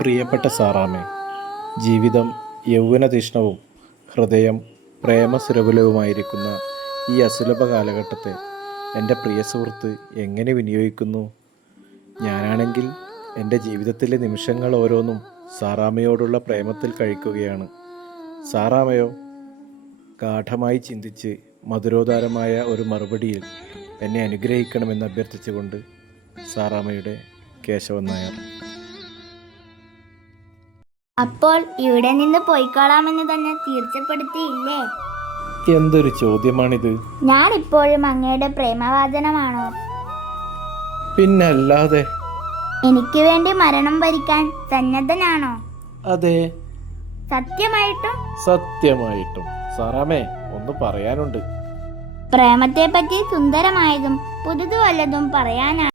പ്രിയപ്പെട്ട സാറാമ്മേ, ജീവിതം യൗവനതീഷ്ണവും ഹൃദയം പ്രേമസുരകുലവുമായിരിക്കുന്ന ഈ അസുലഭ കാലഘട്ടത്തെ എൻ്റെ പ്രിയ സുഹൃത്ത് എങ്ങനെ വിനിയോഗിക്കുന്നു? ഞാനാണെങ്കിൽ എൻ്റെ ജീവിതത്തിലെ നിമിഷങ്ങൾ ഓരോന്നും സാറാമ്മയോടുള്ള പ്രേമത്തിൽ കഴിക്കുകയാണ്. സാറാമ്മയോ ഗാഠമായി ചിന്തിച്ച് മധുരോദാരമായ ഒരു മറുപടിയിൽ എന്നെ അനുഗ്രഹിക്കണമെന്ന് അഭ്യർത്ഥിച്ചുകൊണ്ട് സാറാമ്മയുടെ കേശവൻ നായർ. അപ്പോൾ ഇവിടെ നിന്ന് പോയിക്കോളാമെന്ന് തന്നെ തീർച്ചപ്പെടുത്തിയില്ലേ? എന്തൊരു ചോദ്യമാണിത്! ഞാൻ ഇപ്പോഴും അങ്ങയുടെ പ്രേമവാദനമാണോ? പിന്നല്ലാതെ. എനിക്ക് വേണ്ടി മരണം വരിക്കാൻ സന്നദ്ധനാണോ? അതെ, സത്യമായിട്ടും? സത്യമായിട്ടും. സാറാമ്മേ, ഒന്ന് പറയാനുണ്ട്. പ്രേമത്തെ പറ്റി സുന്ദരമായതും പുതുതു വല്ലതും പറയാനാണ്